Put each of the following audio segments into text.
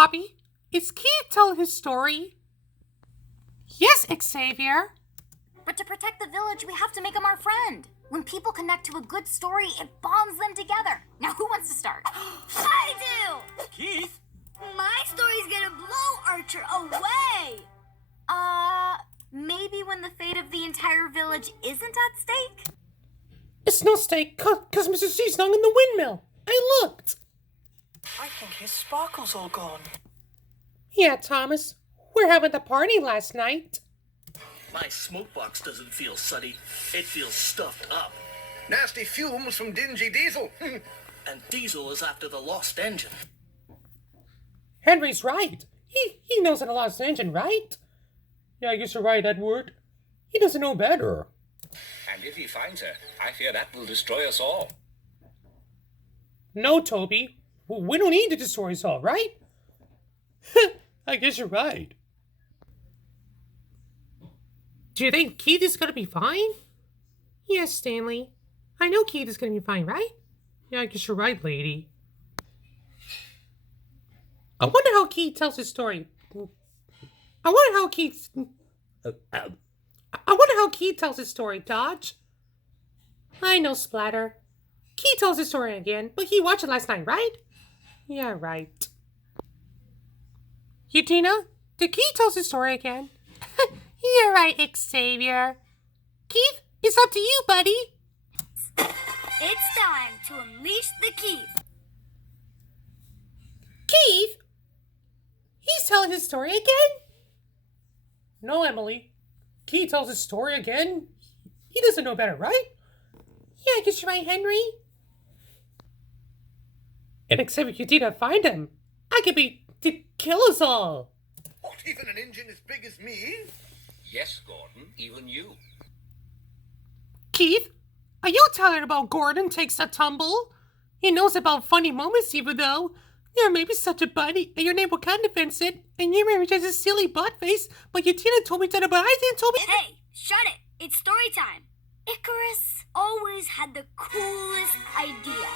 Poppy, is Keith telling his story? Yes, Xavier. But to protect the village, we have to make him our friend. When people connect to a good story, it bonds them together. Now, who wants to start? I do! Keith? My story's gonna blow Archer away! Maybe when the fate of the entire village isn't at stake? It's no stake, cause Mr. C's hung in the windmill. I looked. I think his sparkle's all gone. Yeah, Thomas. We're having the party last night. My smoke box doesn't feel suddy. It feels stuffed up. Nasty fumes from dingy diesel. And Diesel is after the lost engine. Henry's right. He knows of the lost engine, right? Yeah, I guess you're right, Edward. He doesn't know better. And if he finds her, I fear that will destroy us all. No, Toby. We don't need to destroy us all, right? I guess you're right. Do you think Keith is gonna be fine? Yes, Stanley. I know Keith is gonna be fine, right? Yeah, I guess you're right, lady. I wonder how Keith tells his story. I wonder how Keith tells his story, Dodge. I know, Splatter. Keith tells his story again, but he watched it last night, right? Yeah, right. Yadina, did Keith tell his story again? You're right, Xavier. Keith, it's up to you, buddy. It's time to unleash the Keith. Keith? He's telling his story again? No, Emily. Keith tells his story again? He doesn't know better, right? Yeah, I guess you're right, Henry. And except if you didn't find him, I could be to kill us all. What, even an engine as big as me? Yes, Gordon, even you. Keith, are you telling about Gordon takes a tumble? He knows about funny moments, even though you're maybe such a buddy, and your name will kind of fence it, and you maybe just a silly butt face, but your Tina told me that, but I didn't told me. Hey, shut it! It's story time. Icarus always had the coolest idea.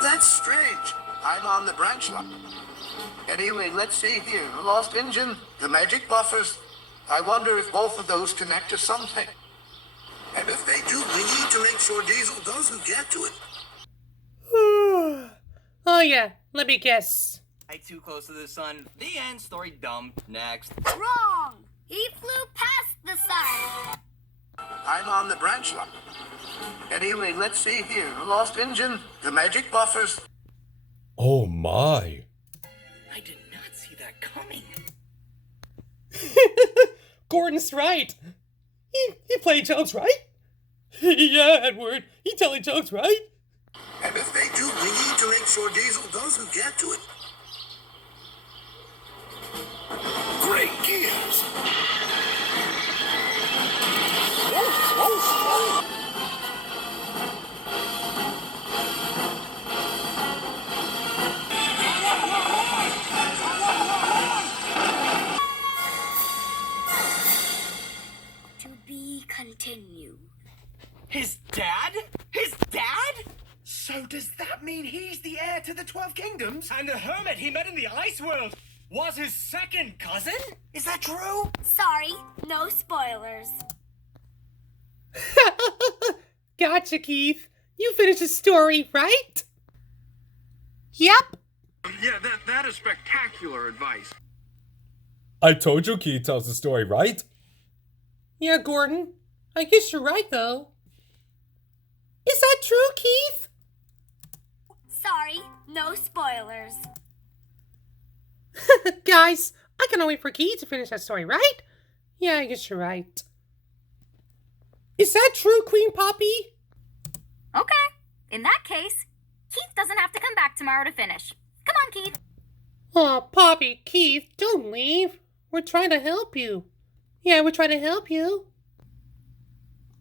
That's strange. I'm on the branch line. Anyway, let's see here. The lost engine, the magic buffers. I wonder if both of those connect to something. And if they do, we need to make sure Diesel doesn't get to it. Oh yeah, let me guess. Too close to the sun. The end. Story dumb. Next. Wrong! He flew past the sun. I'm on the branch line. Anyway, let's see here. The lost engine, the magic buffers. Oh my. I did not see that coming. Gordon's right. He played jokes, right? Yeah, Edward. He telling jokes, right? And if they do, we need to make sure Diesel doesn't get to it. Great gears. To be continued. His dad? His dad? So does that mean he's the heir to the 12 Kingdoms? And the hermit he met in the ice world was his second cousin? Is that true? Sorry, no spoilers. Gotcha, Keith. You finished the story, right? Yep. Yeah, that is spectacular advice. I told you Keith tells the story, right? Yeah, Gordon. I guess you're right, though. Is that true, Keith? Sorry, no spoilers. Guys, I can wait for Keith to finish that story, right? Yeah, I guess you're right. Is that true, Queen Poppy? Okay. In that case, Keith doesn't have to come back tomorrow to finish. Come on, Keith. Oh, Poppy, Keith, don't leave. We're trying to help you. Yeah, we're trying to help you.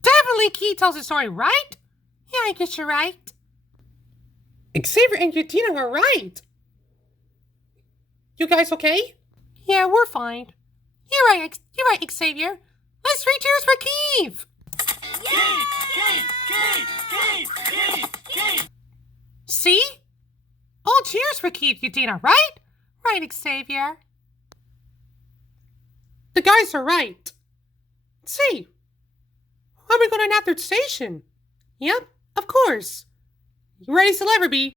Definitely Keith tells the story, right? Yeah, I guess you're right. Xavier and Yadina are right. You guys okay? Yeah, we're fine. You're right, Xavier. Let's three cheers for Keith. Yeah! course we're Keith Yadina, right? Right, Xavier. The guys are right. Let's see. Are we going to Nathard Station? Yep, of course. You ready as you'll ever be.